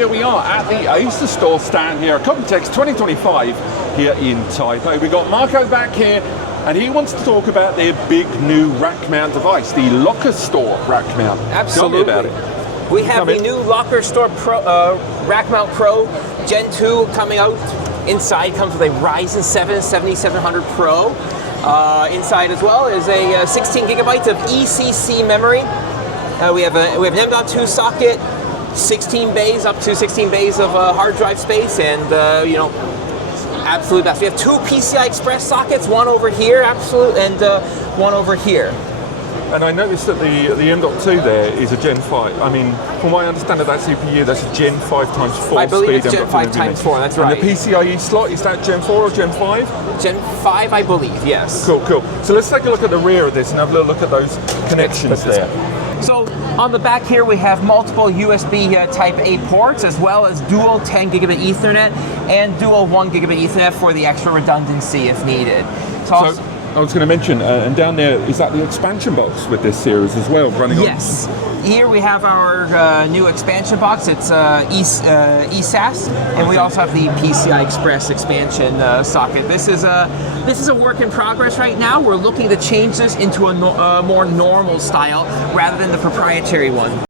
here we are at the Asustor stand here at Computex 2025 here in Taipei. We've got Marco back here, and he wants to talk about their big new rack mount device, the Lockerstor rack mount. Absolutely. Tell me about it. We have the new Lockerstor Rack Mount Pro Gen 2 coming out. Inside comes with a Ryzen 7 7700 Pro. Inside as well is a 16 gigabytes of ECC memory. We have an M.2 socket, 16 bays, up to 16 bays of hard drive space, and you know, absolute best. We have two PCI Express sockets, one over here, and one over here. And I noticed that the M.2 there is a Gen 5. I mean, from what I understand of that CPU, that's a Gen 5 times 4 I believe speed it's Gen 5 times 4, that's right. And the PCIe slot, is that Gen 4 or Gen 5? Gen 5, I believe, yes. Cool, cool. So let's take a look at the rear of this and have a little look at those connections there. So on the back here we have multiple USB Type A ports, as well as dual 10 gigabit Ethernet and dual 1 gigabit Ethernet for the extra redundancy if needed. So I was going to mention, and down there, is that the expansion box with this series as well, running on? Yes. Here we have our new expansion box. It's ESAS, and we also have the PCI Express expansion socket. This is a work in progress right now. We're looking to change this into a more normal style rather than the proprietary one.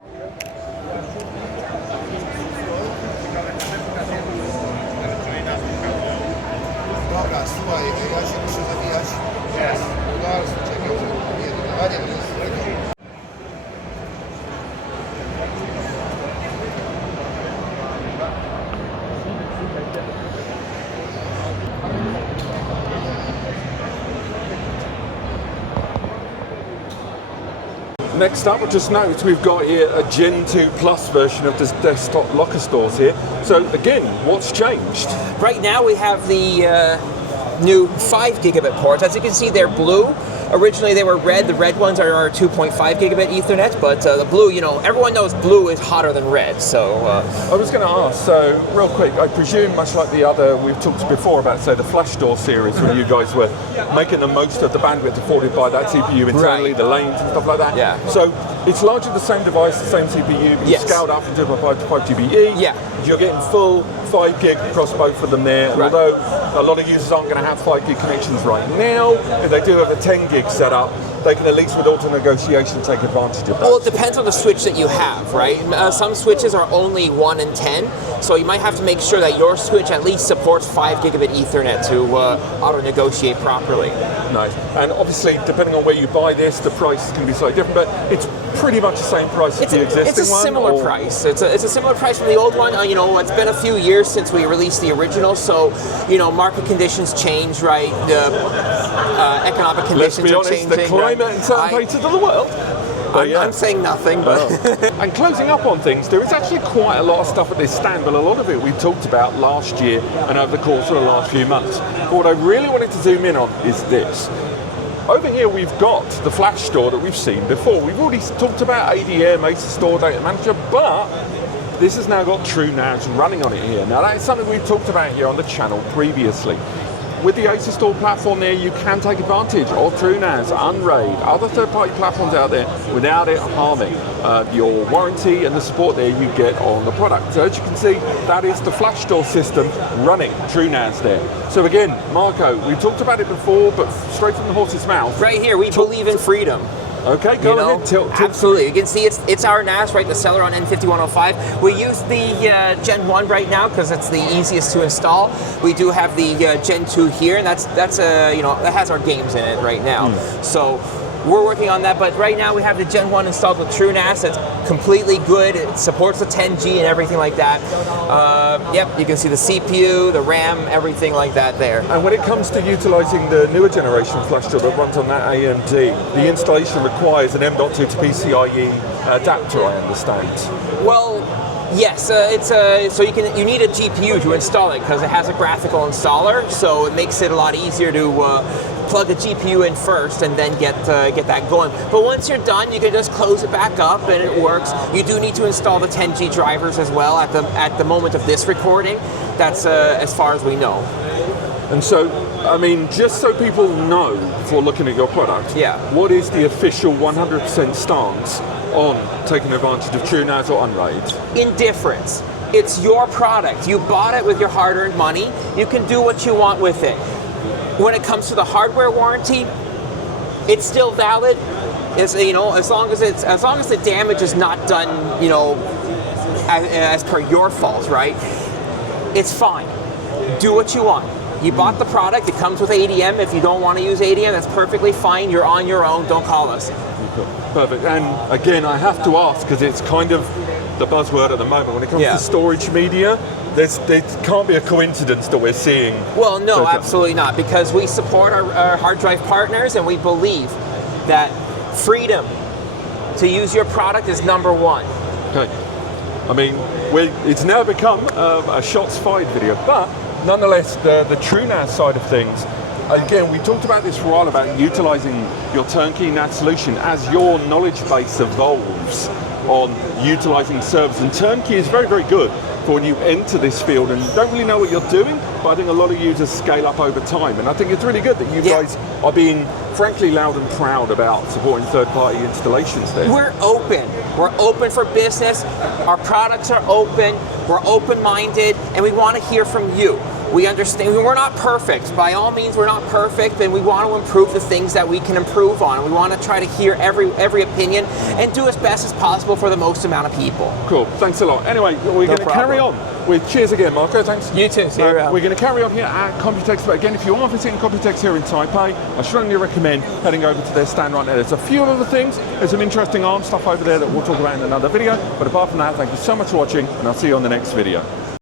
Next up, I just noticed we've got here a Gen 2 Plus version of this desktop Lockerstors here. So again, what's changed? Right now we have the new 5 gigabit ports. As you can see, they're blue. Originally they were red. The red ones are our 2.5 gigabit Ethernet, but the blue, you know, everyone knows blue is hotter than red, so... I was going to ask, so real quick, I presume much like the other, we've talked before about, say, the Flashstor series, when you guys were making the most of the bandwidth afforded by that CPU internally, the lanes and stuff like that. Yeah. So it's largely the same device, the same CPU, but yes. scaled up from 2.5 to 5 GBE. Yeah. You're getting full 5 gig across both of them there, right. Although a lot of users aren't going to have 5 gig connections right now. If they do have a 10 gig setup, they can at least with auto negotiation take advantage of that. Well, it depends on the switch that you have, right? Some switches are only 1 and 10, so you might have to make sure that your switch at least supports 5 gigabit Ethernet to auto negotiate properly. Nice. And obviously, depending on where you buy this, the price can be slightly different, but it's pretty much the same price as the existing one? It's a similar price. It's a similar price from the old one. You know, it's been a few years since we released the original, so, you know, market conditions change, right? The economic conditions are changing. The climate in certain places of the world. I'm saying nothing, but... And closing up on things, there is actually quite a lot of stuff at this stand, but a lot of it we talked about last year and over the course of the last few months. But what I really wanted to zoom in on is this. Over here we've got the Flashstor that we've seen before. We've already talked about ADM, Asustor Data Manager, but this has now got TrueNAS running on it here. Now that is something we've talked about here on the channel previously. With the Asustor platform there, you can take advantage of TrueNAS, UnRAID, other third-party platforms out there without it harming your warranty and the support there you get on the product. So as you can see, that is the Flashstor system running TrueNAS there. So again, Marco, we talked about it before, but straight from the horse's mouth. Right here, we believe in freedom. Okay, go ahead. Absolutely. You can see it's our NAS, right? The Celeron N5105. We use the Gen 1 right now because it's the easiest to install. We do have the Gen 2 here, and that's you know, that has our games in it right now. So we're working on that, but right now we have the Gen 1 installed with TrueNAS. It's completely good. It supports the 10G and everything like that. Yep, you can see the CPU, the RAM, everything like that there. And when it comes to utilizing the newer generation Flashstor that runs on that AMD, the installation requires an M.2 to PCIe adapter, I understand. Well, yes, so you need a GPU to install it because it has a graphical installer, so it makes it a lot easier to plug a GPU in first and then get that going. But once you're done, you can just close it back up and it works. You do need to install the 10G drivers as well at the moment of this recording. That's as far as we know. And so, I mean, just so people know before looking at your product, what is the official 100% stance on taking advantage of TrueNAS or UnRAID? Indifference. It's your product. You bought it with your hard-earned money. You can do what you want with it. When it comes to the hardware warranty, it's still valid. As long as the damage is not done, as per your fault, right? It's fine. Do what you want. You bought the product. It comes with ADM. If you don't want to use ADM, that's perfectly fine. You're on your own. Don't call us. Perfect. And again, I have to ask because it's kind of the buzzword at the moment when it comes to storage media. There can't be a coincidence that we're seeing. Well, no, absolutely not, because we support our hard drive partners, and we believe that freedom to use your product is number one. Okay. I mean, it's now become a shots fired video, but nonetheless, the TrueNAS side of things, again, we talked about this for a while about utilizing your turnkey NAS solution as your knowledge base evolves on utilizing servers. And turnkey is very, very good for when you enter this field and don't really know what you're doing, but I think a lot of users scale up over time. And I think it's really good that you guys are being, frankly, loud and proud about supporting third-party installations there. We're open. We're open for business. Our products are open. We're open-minded, and we want to hear from you. We understand we're not perfect. By all means, we're not perfect, and we want to improve the things that we can improve on. We want to try to hear every opinion and do as best as possible for the most amount of people. Cool. Thanks a lot. Anyway, we're going to carry on with cheers again, Marco. Thanks. You too. See you around. We're going to carry on here at Computex. But again, if you are visiting Computex here in Taipei, I strongly recommend heading over to their stand right now. There's a few other things. There's some interesting ARM stuff over there that we'll talk about in another video. But apart from that, thank you so much for watching, and I'll see you on the next video.